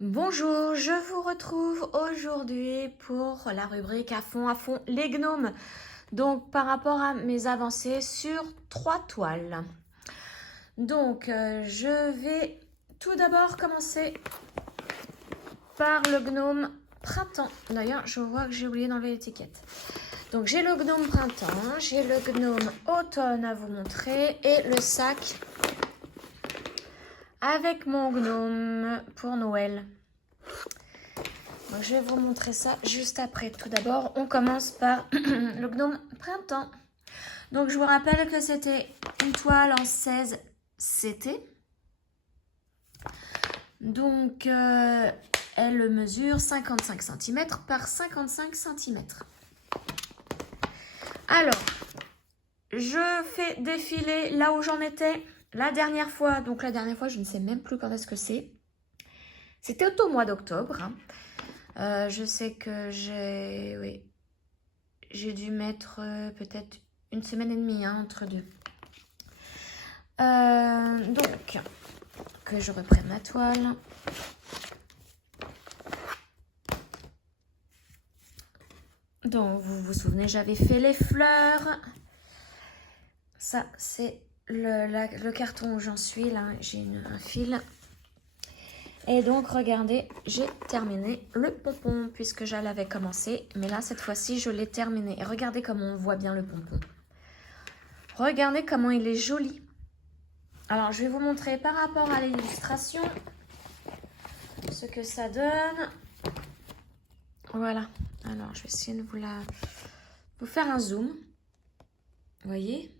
Bonjour, je vous retrouve aujourd'hui pour la rubrique à fond, les gnomes. Donc par rapport à mes avancées sur 3 toiles. Donc je vais tout d'abord commencer par le gnome printemps. D'ailleurs, je vois que j'ai oublié d'enlever l'étiquette. Donc j'ai le gnome printemps, j'ai le gnome automne à vous montrer et le sac avec mon gnome pour Noël. Donc, je vais vous montrer ça juste après. Tout d'abord, on commence par le gnome printemps. Donc je vous rappelle que c'était une toile en 16 CT. Donc elle mesure 55 cm par 55 cm. Alors, je fais défiler là où j'en étais la dernière fois. Donc la dernière fois, je ne sais même plus quand est-ce que c'est. C'était au mois d'octobre. Je sais que j'ai dû mettre peut-être une semaine et demie entre deux. Donc, que je reprenne ma toile. Donc, vous vous souvenez, j'avais fait les fleurs. Ça, c'est le carton où j'en suis. Là, j'ai un fil. Et donc, regardez, j'ai terminé le pompon puisque je l'avais commencé. Mais là, cette fois-ci, je l'ai terminé. Et regardez comment on voit bien le pompon. Regardez comment il est joli. Alors, je vais vous montrer par rapport à l'illustration ce que ça donne. Voilà. Alors, je vais essayer de vous faire un zoom. Vous voyez?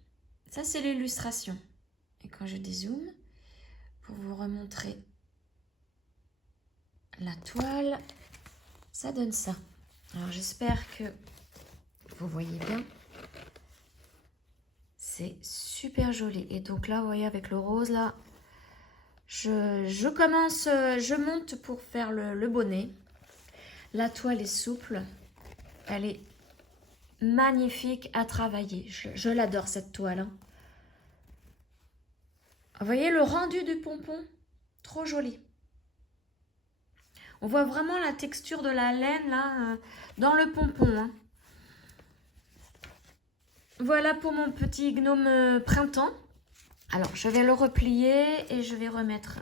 Ça, c'est l'illustration. Et quand je dézoome, pour vous remontrer la toile, ça donne ça. Alors, j'espère que vous voyez bien. C'est super joli. Et donc là, vous voyez, avec le rose, là, je monte pour faire le bonnet. La toile est souple. Elle est magnifique à travailler. Je l'adore, cette toile. Hein. Vous voyez le rendu du pompon? Trop joli. On voit vraiment la texture de la laine là dans le pompon. Hein. Voilà pour mon petit gnome printemps. Alors, je vais le replier et je vais remettre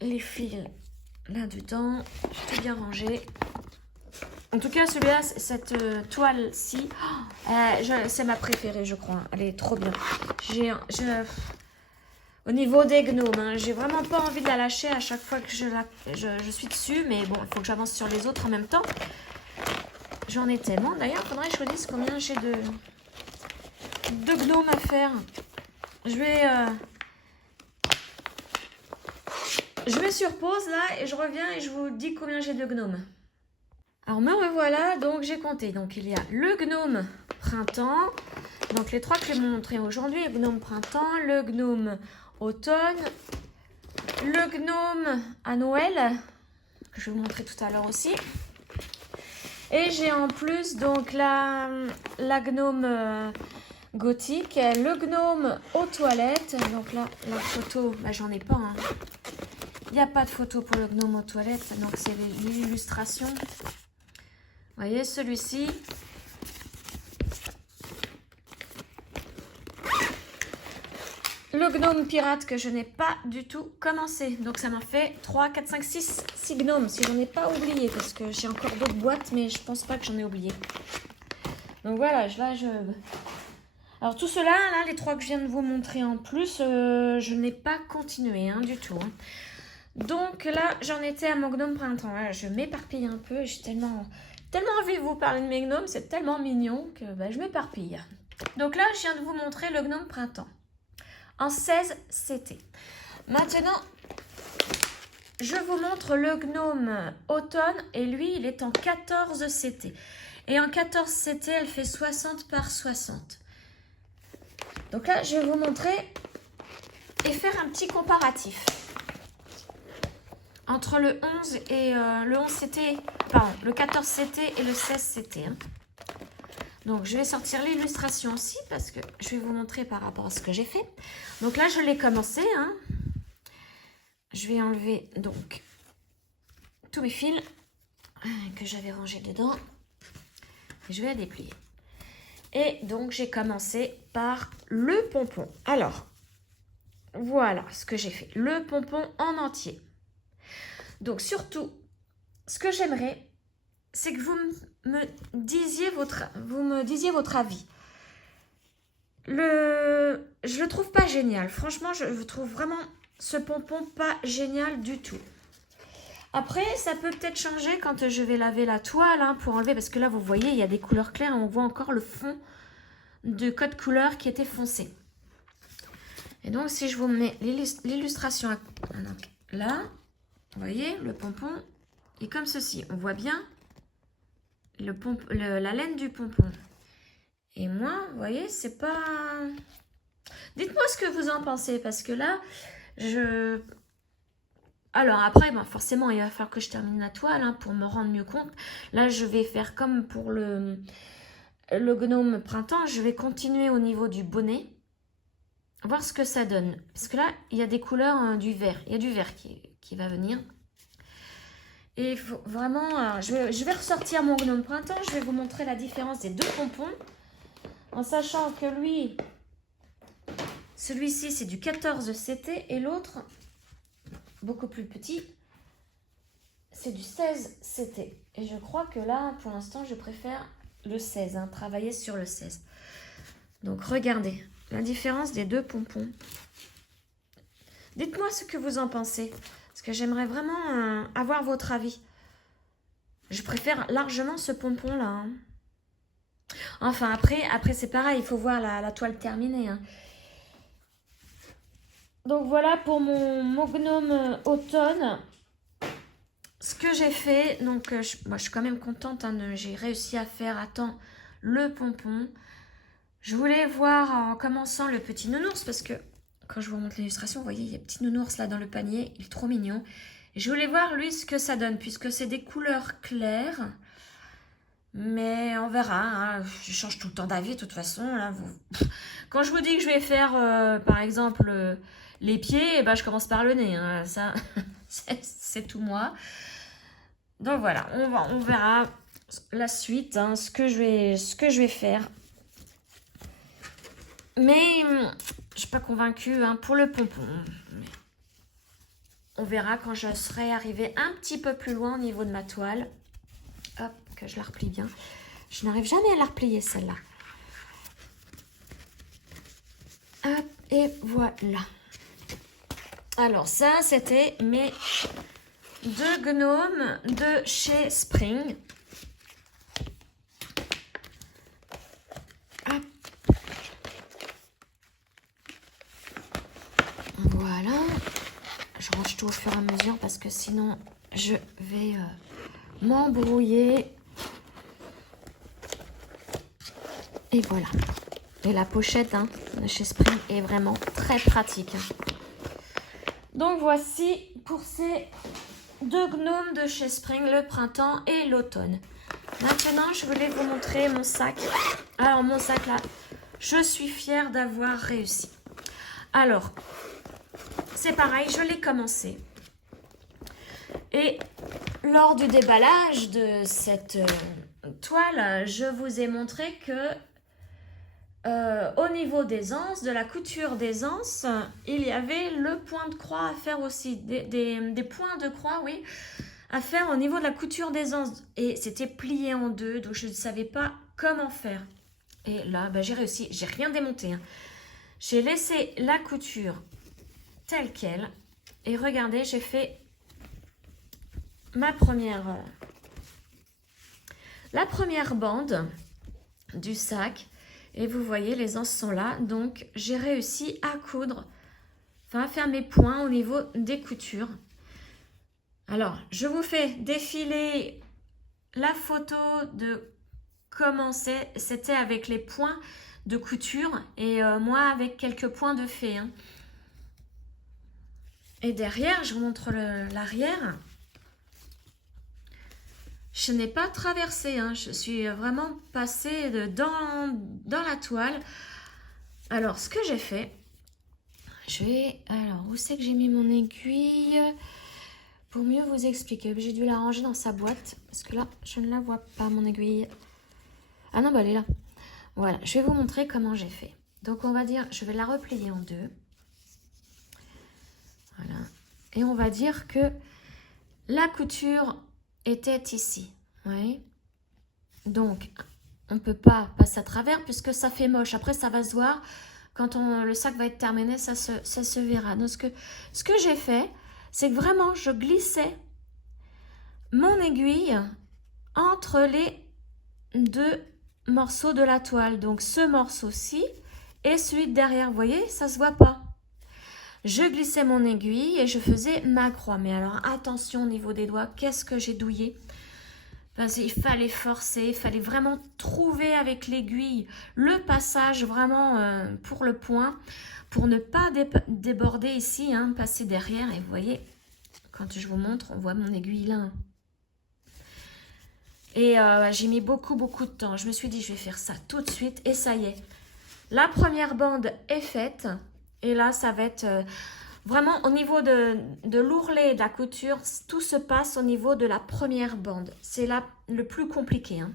les fils là-dedans. J'ai tout bien rangé. En tout cas, celui-là, cette toile-ci, c'est ma préférée, je crois. Elle est trop bien. Au niveau des gnomes, hein, j'ai vraiment pas envie de la lâcher à chaque fois que je suis dessus. Mais bon, il faut que j'avance sur les autres en même temps. J'en ai tellement. D'ailleurs, il faudrait que je vous dise combien j'ai de gnomes à faire. Je vais sur pause là et je reviens et je vous dis combien j'ai de gnomes. Alors me revoilà, donc j'ai compté. Donc il y a le gnome printemps. Donc les trois que je vais vous montrer aujourd'hui, le gnome printemps, le gnome automne, le gnome à Noël, que je vais vous montrer tout à l'heure aussi. Et j'ai en plus donc la gnome gothique, le gnome aux toilettes. Donc là, la photo, bah, j'en ai pas. Hein. Il n'y a pas de photo pour le gnome aux toilettes, donc c'est l'illustration. Vous voyez, celui-ci. Le gnome pirate que je n'ai pas du tout commencé. Donc ça m'a fait 3, 4, 5, 6 gnomes. Si j'en ai pas oublié, parce que j'ai encore d'autres boîtes, mais je pense pas que j'en ai oublié. Donc voilà, alors tout cela, là, les trois que je viens de vous montrer en plus, je n'ai pas continué hein, du tout. Hein. Donc là, j'en étais à mon gnome printemps. Là, je m'éparpille un peu. J'ai tellement envie de vous parler de mes gnomes. C'est tellement mignon que bah, je m'éparpille. Donc là, je viens de vous montrer le gnome printemps. En 16 CT. Maintenant, je vous montre le gnome automne. Et lui, il est en 14 CT. Et en 14 CT, elle fait 60 par 60. Donc là, je vais vous montrer et faire un petit comparatif entre le 11 et le 11 CT, pardon, le 14 CT et le 16 CT. Hein. Donc, je vais sortir l'illustration aussi parce que je vais vous montrer par rapport à ce que j'ai fait. Donc là, je l'ai commencé. Hein. Je vais enlever donc tous mes fils que j'avais rangés dedans. Et je vais les déplier. Et donc, j'ai commencé par le pompon. Alors, voilà ce que j'ai fait. Le pompon en entier. Donc, surtout, ce que j'aimerais, c'est que vous me disiez votre avis. Je le trouve pas génial. Franchement, je trouve vraiment ce pompon pas génial du tout. Après, ça peut peut-être changer quand je vais laver la toile hein, pour enlever. Parce que là, vous voyez, il y a des couleurs claires. On voit encore le fond de code couleur qui était foncé. Et donc, si je vous mets l'illustration là, vous voyez, le pompon est comme ceci. On voit bien la laine du pompon. Et moi, vous voyez, c'est pas... Dites-moi ce que vous en pensez, parce que là, Alors après, ben forcément, il va falloir que je termine la toile hein, pour me rendre mieux compte. Là, je vais faire comme pour le gnome printemps. Je vais continuer au niveau du bonnet. Voir ce que ça donne. Parce que là, il y a des couleurs hein, du vert. Il y a du vert qui va venir. Et il faut vraiment... je vais ressortir mon gnome printemps. Je vais vous montrer la différence des deux pompons. En sachant que lui, celui-ci, c'est du 14 CT. Et l'autre, beaucoup plus petit, c'est du 16 CT. Et je crois que là, pour l'instant, je préfère le 16. Hein, travailler sur le 16. Donc, regardez la différence des deux pompons. Dites-moi ce que vous en pensez. Parce que j'aimerais vraiment avoir votre avis. Je préfère largement ce pompon-là. Hein. Enfin, après c'est pareil. Il faut voir la toile terminée. Hein. Donc, voilà pour mon gnome automne. Ce que j'ai fait. Donc, moi, je suis quand même contente. Hein, j'ai réussi à faire à temps le pompon. Je voulais voir en commençant le petit nounours. Parce que quand je vous montre l'illustration, vous voyez, il y a un petit nounours là dans le panier. Il est trop mignon. Et je voulais voir lui ce que ça donne. Puisque c'est des couleurs claires. Mais on verra. Hein. Je change tout le temps d'avis de toute façon. Là, quand je vous dis que je vais faire par exemple les pieds, eh ben, je commence par le nez. Hein. Ça, c'est tout moi. Donc voilà, on verra la suite, hein, ce que je vais faire. Mais je ne suis pas convaincue hein, pour le pompon. Mais on verra quand je serai arrivée un petit peu plus loin au niveau de ma toile. Hop, que je la replie bien. Je n'arrive jamais à la replier celle-là. Hop, et voilà. Alors ça, c'était mes deux gnomes de chez Spring. Hop. Voilà. Je range tout au fur et à mesure parce que sinon, je vais m'embrouiller. Et voilà. Et la pochette hein, de chez Spring est vraiment très pratique. Donc voici pour ces deux gnomes de chez Spring, le printemps et l'automne. Maintenant, je voulais vous montrer mon sac. Alors, mon sac là, je suis fière d'avoir réussi. Alors, c'est pareil, je l'ai commencé. Et lors du déballage de cette toile, je vous ai montré que au niveau des anses, de la couture des anses, il y avait le point de croix à faire aussi, des points de croix, oui, à faire au niveau de la couture des anses. Et c'était plié en deux, donc je ne savais pas comment faire. Et là, j'ai réussi, j'ai rien démonté. Hein. J'ai laissé la couture telle qu'elle. Et regardez, j'ai fait la première bande du sac. Et vous voyez, les anses sont là. Donc, j'ai réussi à coudre, enfin à faire mes points au niveau des coutures. Alors, je vous fais défiler la photo de comment c'était avec les points de couture. Et moi, avec quelques points de fée. Hein. Et derrière, je vous montre l'arrière. Je n'ai pas traversé, hein. Je suis vraiment passée dans la toile. Alors, ce que j'ai fait, alors, où c'est que j'ai mis mon aiguille? pour mieux vous expliquer. J'ai dû la ranger dans sa boîte parce que là, je ne la vois pas, mon aiguille. Ah non, bah elle est là. Voilà, je vais vous montrer comment j'ai fait. Donc, on va dire, je vais la replier en deux. Voilà. Et on va dire que la couture était ici. Oui. Donc, on ne peut pas passer à travers puisque ça fait moche. Après, ça va se voir. Quand le sac va être terminé, ça se verra. Donc, ce que j'ai fait, c'est que vraiment, je glissais mon aiguille entre les deux morceaux de la toile. Donc, ce morceau-ci et celui de derrière. Vous voyez, ça ne se voit pas. Je glissais mon aiguille et je faisais ma croix. Mais alors, attention au niveau des doigts. Qu'est-ce que j'ai douillé? Il fallait forcer, il fallait vraiment trouver avec l'aiguille le passage vraiment pour le point, pour ne pas déborder ici, hein, passer derrière. Et vous voyez, quand je vous montre, on voit mon aiguille là. Et j'ai mis beaucoup de temps. Je me suis dit, je vais faire ça tout de suite et ça y est. La première bande est faite et là, ça va être... vraiment, au niveau de l'ourlet et de la couture, tout se passe au niveau de la première bande. C'est là le plus compliqué. Hein.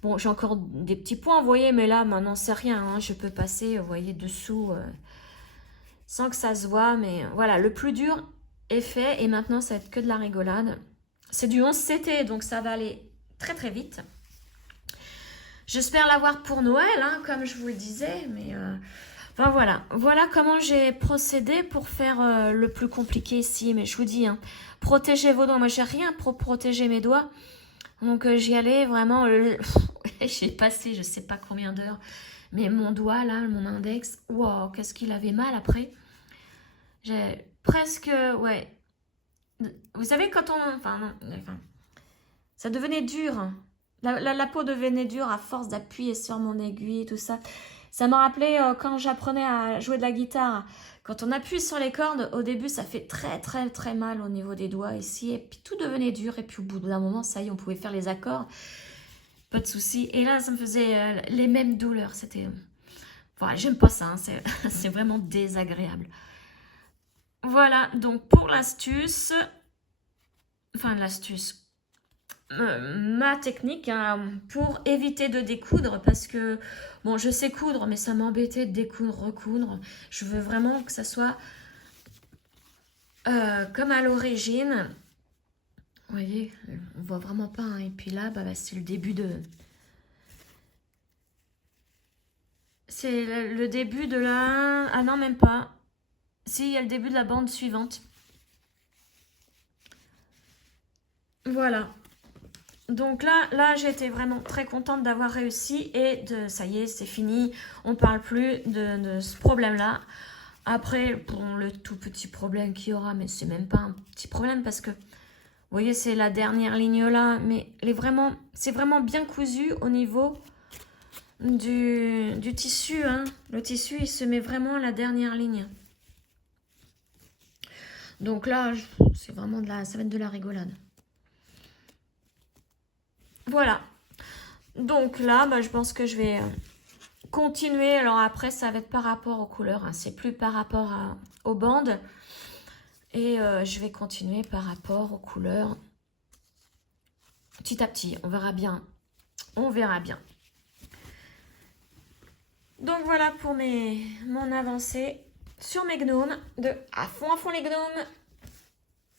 Bon, j'ai encore des petits points, vous voyez, mais là, maintenant, c'est rien. Hein. Je peux passer, vous voyez, dessous sans que ça se voit. Mais voilà, le plus dur est fait et maintenant, ça va être que de la rigolade. C'est du 11 CT, donc ça va aller très vite. J'espère l'avoir pour Noël, hein, comme je vous le disais, mais... Enfin voilà comment j'ai procédé pour faire le plus compliqué ici. Mais je vous dis, hein, protégez vos doigts. Moi, j'ai rien pour protéger mes doigts. Donc, j'y allais vraiment. J'ai passé je sais pas combien d'heures. Mais mon doigt, là, mon index, wow, qu'est-ce qu'il avait mal après. J'ai presque, ouais. Vous savez, quand on... Enfin, ça devenait dur. La peau devenait dure à force d'appuyer sur mon aiguille et tout ça. Ça m'a rappelé quand j'apprenais à jouer de la guitare. Quand on appuie sur les cordes, au début, ça fait très mal au niveau des doigts ici. Et puis tout devenait dur. Et puis au bout d'un moment, ça y est, on pouvait faire les accords. Pas de souci. Et là, ça me faisait les mêmes douleurs. C'était... Voilà, j'aime pas ça. Hein. C'est vraiment désagréable. Voilà, donc pour l'astuce... Enfin, l'astuce... ma technique hein, pour éviter de découdre parce que bon je sais coudre mais ça m'embêtait de découdre, recoudre. Je veux vraiment que ça soit comme à l'origine. Vous voyez, on voit vraiment pas hein. Et puis là c'est le début de le début de la... Ah non même pas. Si, il y a le début de la bande suivante. Voilà. Donc là j'étais vraiment très contente d'avoir réussi et ça y est, c'est fini. On ne parle plus de ce problème-là. Après, bon, le tout petit problème qu'il y aura, mais c'est même pas un petit problème parce que, vous voyez, c'est la dernière ligne là, mais c'est vraiment bien cousu au niveau du tissu. Hein. Le tissu, il se met vraiment à la dernière ligne. Donc là, c'est vraiment ça va être de la rigolade. Voilà. Donc là, je pense que je vais continuer. Alors après, ça va être par rapport aux couleurs. Hein. C'est plus par rapport aux bandes. Et je vais continuer par rapport aux couleurs. Petit à petit, on verra bien. On verra bien. Donc voilà pour mon avancée sur mes gnomes. À fond les gnomes.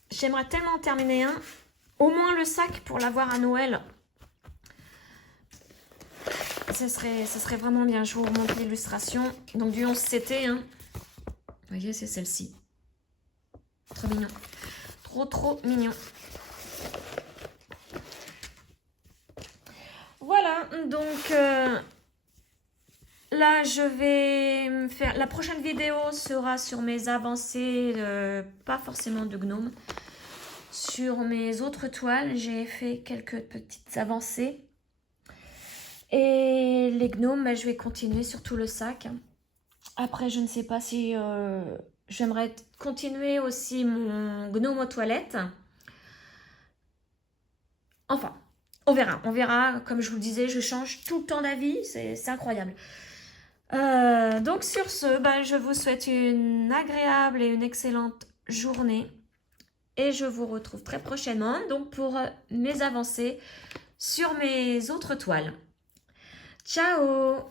J'aimerais tellement en terminer un. Au moins le sac pour l'avoir à Noël. Ça serait vraiment bien. Je vous remonte l'illustration. Donc du 11 CT. Hein. Vous voyez, c'est celle-ci. Trop mignon. Trop mignon. Voilà. Donc là, je vais faire... La prochaine vidéo sera sur mes avancées. Pas forcément de gnome. Sur mes autres toiles, j'ai fait quelques petites avancées. Et les gnomes, je vais continuer sur tout le sac. Après, je ne sais pas si j'aimerais continuer aussi mon gnome aux toilettes. Enfin, on verra. On verra. Comme je vous le disais, je change tout le temps d'avis. C'est incroyable. Donc sur ce, je vous souhaite une agréable et une excellente journée. et je vous retrouve très prochainement donc pour mes avancées sur mes autres toiles. Ciao!